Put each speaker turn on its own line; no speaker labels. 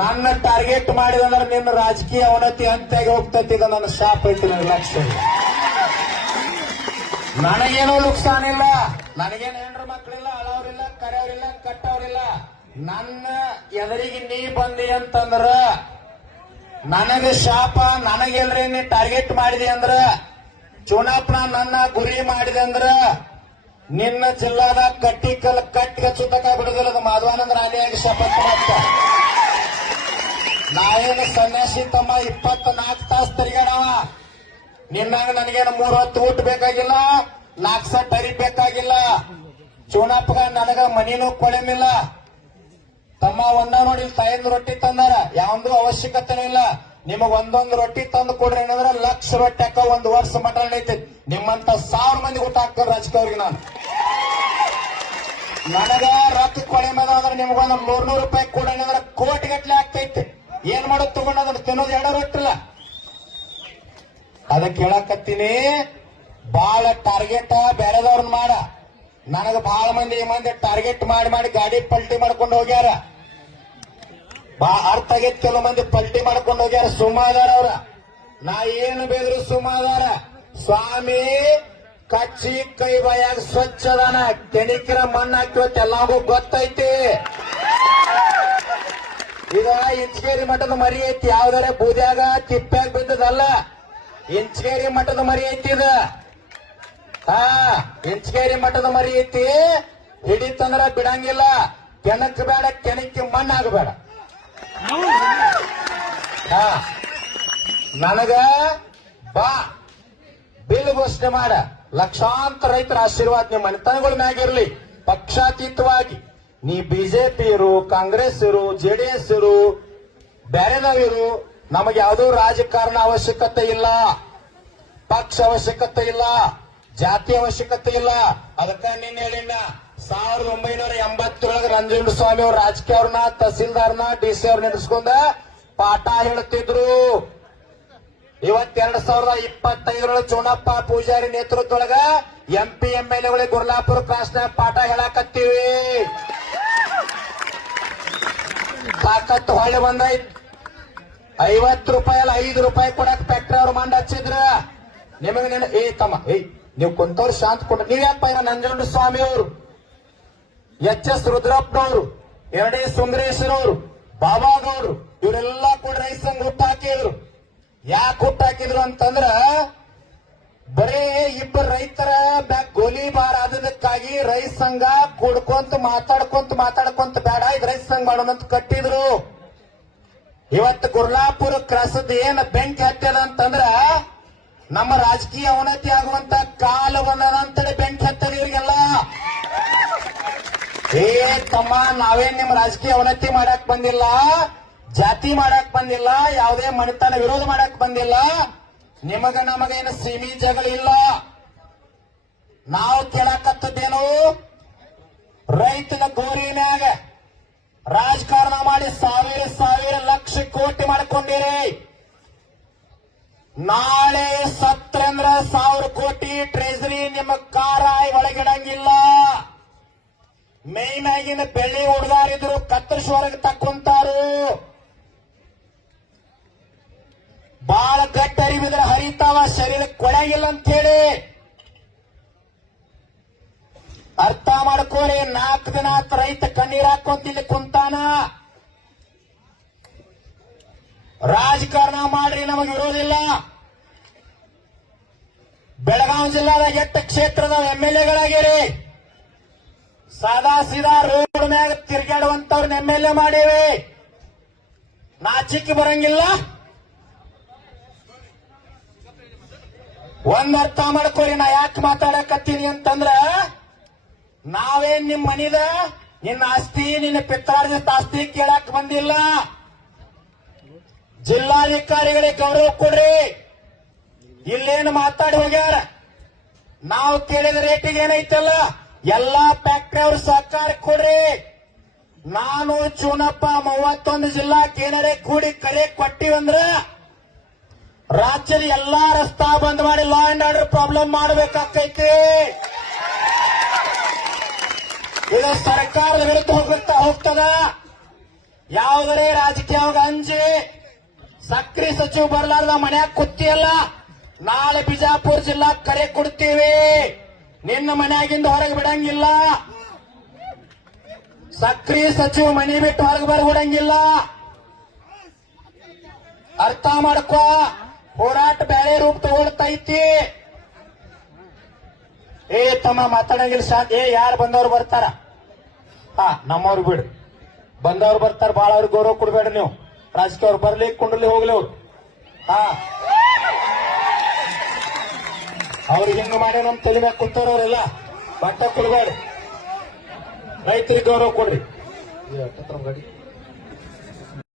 ನನ್ನ ಟಾರ್ಗೆಟ್ ಮಾಡಿದಂದ್ರೆ ನಿನ್ನ ರಾಜಕೀಯ ಅವನತಿ ಅಂತ್ಯಾಗಿ ಹೋಗ್ತೈತಿ ಈಗ ನನ್ನ ಶಾಪ್ ಐತಿ ಲಕ್ಷ ನನಗೇನೋ ನುಕ್ಸಾನ ಇಲ್ಲ ನನಗೇನು ಹೆಂಡ್ರ ಮಕ್ಕಳಿಲ್ಲ ಅಳವ್ರಿಲ್ಲ ಕರೆಯವ್ರಿಲ್ಲ ಕಟ್ಟವ್ರಿಲ್ಲ ನನ್ನ ಎದುರಿಗೆ ನೀ ಬಂದಿ ಅಂತಂದ್ರ ನನಗೆ ಶಾಪ ನನಗೆಲ್ರಿ ನೀ ಟಾರ್ಗೆಟ್ ಮಾಡಿದೆ ಅಂದ್ರ ಚುನಾಪನ ನನ್ನ ಗುರಿ ಮಾಡಿದೆ ಅಂದ್ರ ನಿನ್ನ ಜಿಲ್ಲಾದ ಕಟ್ಟಿ ಕಲ್ ಕಟ್ಟಿಗೆ ಚುತಕ ಬಿಡುದಿಲ್ಲ ಮಾಧವಾನಂದ್ರ ಅಲಿಯಾಗಿ ಶಪಥ ಮಾಡ್ತಾರೆ ನಾವೇನು ಸನ್ಯಾಸಿ ತಮ್ಮ ನಾಲ್ಕು ತಾಸು ತಿರ್ಗಾಡವ ನಿನ್ನಾಗ ನನಗೇನು ಮೂರ್ ಹೊತ್ತು ಊಟ ಬೇಕಾಗಿಲ್ಲ ನಾಲ್ಕು ಸಟ್ ಅರಿ ಬೇಕಾಗಿಲ್ಲ ಚೂಣಪ್ಪಗ ನನಗ ಮನಿನೂ ಕೊಡಮಿಲ್ಲ ತಮ್ಮ ಒಂದ ನೋಡಿ ತಾಯಿಂದ ರೊಟ್ಟಿ ತಂದಾರ ಯಾವಂದು ಅವಶ್ಯಕತೆ ಇಲ್ಲ ನಿಮಗ್ ಒಂದೊಂದು ರೊಟ್ಟಿ ತಂದು ಕೊಡ್ರಿ ಏನಂದ್ರ ಲಕ್ಷ ರೊಟ್ಟಿ ಹಾಕ ಒಂದು ವರ್ಷ ಮಟ ಐತಿ ನಿಮ್ಮಂತ ಸಾವಿರ ಮಂದಿ ಊಟ ಹಾಕ್ತಾರೆ ರಾಜಕೀಯವ್ರಿಗೆ ನಾನು ನನಗ ರೊಕ್ಕ ಕೊಳೆ ಮೇಲೆ ಅಂದ್ರೆ ಮೂರ್ನೂರು ರೂಪಾಯಿ ಕೊಡೋಣ ಅಂದ್ರೆ ಕೋಟಿ ಗಟ್ಲೆ ಆಗ್ತೈತಿ ಏನ್ ಮಾಡೋದ್ ತಗೊಂಡ ತಿನ್ನೋದು ಎರಡಾರು ಇಟ್ಟಿಲ್ಲ ಅದಕ್ಕೆ ಹೇಳಕತ್ತೀನಿ ಬಾಳ ಟಾರ್ಗೆಟ್ ಬೇರೆದವ್ರನ್ನ ಮಾಡ ನನಗೆ ಬಹಳ ಮಂದಿ ಮಂದಿ ಟಾರ್ಗೆಟ್ ಮಾಡಿ ಮಾಡಿ ಗಾಡಿ ಪಲ್ಟಿ ಮಾಡ್ಕೊಂಡು ಹೋಗ್ಯಾರ ಬಾ ಅರ್ಥ ಆಗೈತೆ ಕೆಲವು ಮಂದಿ ಪಲ್ಟಿ ಮಾಡ್ಕೊಂಡು ಹೋಗ್ಯಾರ ಸುಮಾದಾರ ಅವ್ರ ನಾ ಏನು ಬೇದ್ರು ಸುಮಾದಾರ ಸ್ವಾಮಿ ಕಚ್ಚಿ ಕೈ ಬಯಾಗ ಸ್ವಚ್ಛದಾನ ಕೆಣಿಕಿರ ಮಣ್ಣು ಹಾಕಿವತ್ತೆಲ್ಲಾಗೂ ಗೊತ್ತೈತಿ ಇದ ಇಂಚಗೇರಿ ಮಠದ ಮರಿ ಐತಿ ಯಾವ್ದಾರ ಬೂದ್ಯಾಗ ತಿಪ್ಪ್ಯಾಗ ಬಿದ್ದದಲ್ಲ ಇಂಚಗೇರಿ ಮಠದ ಮರಿ ಐತಿ ಇದ ಹಾ ಇಂಚಗೇರಿ ಮಠದ ಮರಿ ಐತಿ ಹಿಡಿತಂದ್ರ ಬಿಡಂಗಿಲ್ಲ ಕೆಣಕ್ ಬೇಡ ಕೆಣಕ್ಕೆ ಮಣ್ಣಾಗಬೇಡ ಆಗಬೇಡ ಹಾ ನನಗ ಬಾ ಬಿಲ್ ಘೋಷಣೆ ಮಾಡ ಲಕ್ಷಾಂತರ ರೈತರ ಆಶೀರ್ವಾದ ನಿಮ್ಮ ಮನೆತನಗಳ ಮ್ಯಾಗಿರ್ಲಿ ಪಕ್ಷಾತೀತವಾಗಿ ನೀ ಬಿಜೆಪಿ ಇರು ಕಾಂಗ್ರೆಸ್ ಇರು ಜೆ ಡಿ ಎಸ್ ಇರು ಬೇರೆನವಿರು ನಮಗೆ ಯಾವುದೂ ರಾಜಕಾರಣ ಅವಶ್ಯಕತೆ ಇಲ್ಲ ಪಕ್ಷ ಅವಶ್ಯಕತೆ ಇಲ್ಲ ಜಾತಿ ಅವಶ್ಯಕತೆ ಇಲ್ಲ ಅದಕ್ಕೆ ನಿನ್ನೆ ಹೇಳಿನ ಸಾವಿರದ ಒಂಬೈನೂರ ಎಂಬತ್ತೊಳಗ ನಂಜುಂಡ ಸ್ವಾಮಿ ಅವ್ರ ರಾಜಕೀಯ ಅವ್ರನ್ನ ತಹಸೀಲ್ದಾರ್ನ ಡಿ ಸಿ ಅವ್ರ ನಡೆಸ್ಕೊಂಡ ಪಾಠ ಹೇಳ್ತಿದ್ರು ಇವತ್ತೆರಡ್ ಸಾವಿರದ ಇಪ್ಪತ್ತೈದರೊಳಗೆ Chonappa Pujari ನೇತೃತ್ವದೊಳಗ M P M L Gurlapura ಕ್ರಾಸ್ನ ಪಾಠ ಹೇಳಾಕತ್ತೀವಿ ತಾಕತ್ತು ಹೊಳ್ಳಿ ಬಂದೈತ್ ಐವತ್ತು ಅಲ್ಲ ಐದು ರೂಪಾಯಿ ಕೊಡಕ್ ಫ್ಯಾಕ್ಟ್ರಿ ಅವ್ರು ಮಂಡ ಹಚ್ಚಿದ್ರ ನಿಮಗೆ ನೆನ ಏ ತಮ್ಮ ಏಯ್ ನೀವು ಕುಂತವ್ರು ಶಾಂತ ಕೊಟ್ಟು ನೀವ್ ಯಾಕ ಇರ ಸ್ವಾಮಿ ಅವರು ಎಚ್ ಎಸ್ ರುದ್ರಪ್ಪನವರು ಎರಡೇ ಸುಂದರೇಶ್ನವರು ಬಾಬಾದವರು ಇವರೆಲ್ಲಾ ಕೂಡ ರೈಸ್ ಸಂಘ ಹುಟ್ಟಾಕಿದ್ರು ಯಾಕೆ ಹುಟ್ಟಾಕಿದ್ರು ಅಂತಂದ್ರ ಬರೀ ಇಬ್ಬರು ರೈತರ ಗೋಲಿ ಬಾರ್ ಆದದಕ್ಕಾಗಿ ರೈಸ್ ಸಂಘ ಕೂಡ್ಕೊಂತ ಮಾತಾಡ್ಕೊಂತ ಮಾತಾಡ್ಕೊಂತ ರೂಪಾಯಿಗೆ ರೈಸ್ ಸಂಘ ಕಟ್ಟಿದ್ರು ಇವತ್ತು ಗುರ್ಲಾಪುರ ಕ್ರಾಸದ ಏನ್ ಬೆಂಕಿ ಹತ್ತದ ಅಂತಂದ್ರ ನಮ್ಮ ರಾಜಕೀಯ ಅವನತಿ ಆಗುವಂತ ಕಾಲವನ್ನ ಬೆಂಕಿ ಹತ್ತದ ಇವರಿಗೆಲ್ಲ ಏ ತಮ್ಮ ನಾವೇನ್ ನಿಮ್ ರಾಜಕೀಯ ಅವನತಿ ಮಾಡಕ್ ಬಂದಿಲ್ಲ ಜಾತಿ ಮಾಡಕ್ ಬಂದಿಲ್ಲ ಯಾವುದೇ ಮಣಿತನ ವಿರೋಧ ಮಾಡಕ್ ಬಂದಿಲ್ಲ ನಿಮಗ ನಮಗೇನು ಸೀಮಿ ಜಗಳ ಇಲ್ಲ ನಾವು ಕೇಳಾಕತ್ತದ್ದೇನು ಮಾಡ್ಕೊಂಡಿರಿ ನಾಳೆ ಸತ್ರಂದ್ರ ಸಾವಿರ ಕೋಟಿ ಟ್ರೆಜರಿ ನಿಮ್ಮ ಕಾರಾಯಿ ಒಳಗಿಡಂಗಿಲ್ಲ ಮೇನ್ ಆಗಿನ ಬೆಳ್ಳಿ ಹುಡುಗಾರಿದ್ರು ಕತ್ತರಿಸುವರೆಗೆ ತಕ್ಕೊಂತಾರು ಬಾಳ ಗಟ್ಟ ಅರಿವಿದ್ರೆ ಹರಿತಾವ ಶರೀರ ಕೊಳಗಿಲ್ಲ ಅಂತ ಹೇಳಿ ಅರ್ಥ ಮಾಡ್ಕೋರಿ ನಾಲ್ಕು ದಿನ ರೈತ ಕಣ್ಣೀರ್ ಹಾಕೊಂತಿಲ್ಲ ಕುಂತಾನ ರಾಜಕಾರಣ ಮಾಡ್ರಿ ನಮಗೆ ಇರೋದಿಲ್ಲ ಬೆಳಗಾವಿ ಜಿಲ್ಲಾದ ಎಟ್ಟ ಕ್ಷೇತ್ರದ ಎಲ್ ಎಗಳಾಗಿರಿ ಸದಾ ಸೀದಾ ರೋಡ್ ಮ್ಯಾಗ ತಿರ್ಗಾಡುವಂತವ್ರನ್ನ ಎಂ ಎಲ್ ಎ ಮಾಡೀವಿ ನಾಚಿಕ್ಕಿ ಬರಂಗಿಲ್ಲ ಒಂದರ್ಥ ಮಾಡ್ಕೋರಿ ನಾ ಯಾಕೆ ಮಾತಾಡಕತ್ತೀನಿ ಅಂತಂದ್ರ ನಾವೇನ್ ನಿಮ್ ಮನಿದ ನಿನ್ನ ಆಸ್ತಿ ನಿನ್ನ ಪಿತ್ರಾರ್ಜಿತ ಆಸ್ತಿ ಕೇಳಕ್ ಬಂದಿಲ್ಲ ಜಿಲ್ಲಾಧಿಕಾರಿಗಳಿಗೆ ಗೌರವ ಕೊಡ್ರಿ ಇಲ್ಲೇನು ಮಾತಾಡಿ ಹೋಗ್ಯಾರ ನಾವು ಕೇಳಿದ ರೇಟಿಗೆ ಏನೈತಲ್ಲ ಎಲ್ಲಾ ಫ್ಯಾಕ್ಟ್ರಿ ಅವ್ರ ಸಹಕಾರ ಕೊಡ್ರಿ ನಾನು ಚೂನಪ್ಪ ಮೂವತ್ತೊಂದು ಜಿಲ್ಲಾ ಕೇನಡೆ ಕೂಡಿ ಕರೆ ಕೊಟ್ಟಿವಂದ್ರ ರಾಜ್ಯದ ಎಲ್ಲಾ ರಸ್ತಾ ಬಂದ್ ಮಾಡಿ ಲಾ ಅಂಡ್ ಆರ್ಡರ್ ಪ್ರಾಬ್ಲಮ್ ಮಾಡಬೇಕಾಕೈತಿ ಇದು ಸರ್ಕಾರದ ವಿರುದ್ಧ ಹೋಗ್ತಾ ಹೋಗ್ತದ ಯಾವುದರೇ ರಾಜಕೀಯ ಅಂಜಿ ಸಕ್ರಿ ಸಚಿವ ಬರ್ಲಾರ್ದ ಮನ್ಯಾಗ ಕುತ್ತಿಯಲ್ಲ ನಾಳೆ ಬಿಜಾಪುರ ಜಿಲ್ಲಾ ಕರೆ ಕೊಡ್ತೀವಿ ನಿನ್ನ ಮನ್ಯಾಗಿಂದ ಹೊರಗೆ ಬಿಡಂಗಿಲ್ಲ ಸಕ್ರಿ ಸಚಿವ ಮನೆ ಬಿಟ್ಟು ಹೊರಗೆ ಬರ್ಬಿಡಂಗಿಲ್ಲ ಅರ್ಥ ಮಾಡ್ಕೋ ಹೋರಾಟ ಬೇರೆ ರೂಪ ತಗೊಳ್ತೈತಿ ಏ ತಮ್ಮ ಮಾತಾಡಂಗಿಲ್ಲ ಏ ಯಾರು ಬಂದವ್ರು ಬರ್ತಾರ ಹಾ ನಮ್ಮವ್ರು ಬಿಡು ಬಂದವ್ರು ಬರ್ತಾರ ಬಾಳವ್ರಿಗೆ ಗೌರವ ಕೊಡ್ಬೇಡ ನೀವು ರಾಜಕೀಯವ್ರು ಬರ್ಲಿ ಕುಂಡಲಿ ಹೋಗ್ಲಿ ಅವ್ರು ಹಾ ಅವ್ರಿಗೆ ಹಿಂಗ ಮಾಡಿ ನಮ್ ತಲೆ ಮ್ಯಾಗ ಕುಂತಾರವ್ರೆಲ್ಲ ಬಟ್ಟ ಕೊಡ್ಬೇಡಿ ರೈತರಿಗೆ ಗೌರವ ಕೊಡ್ರಿ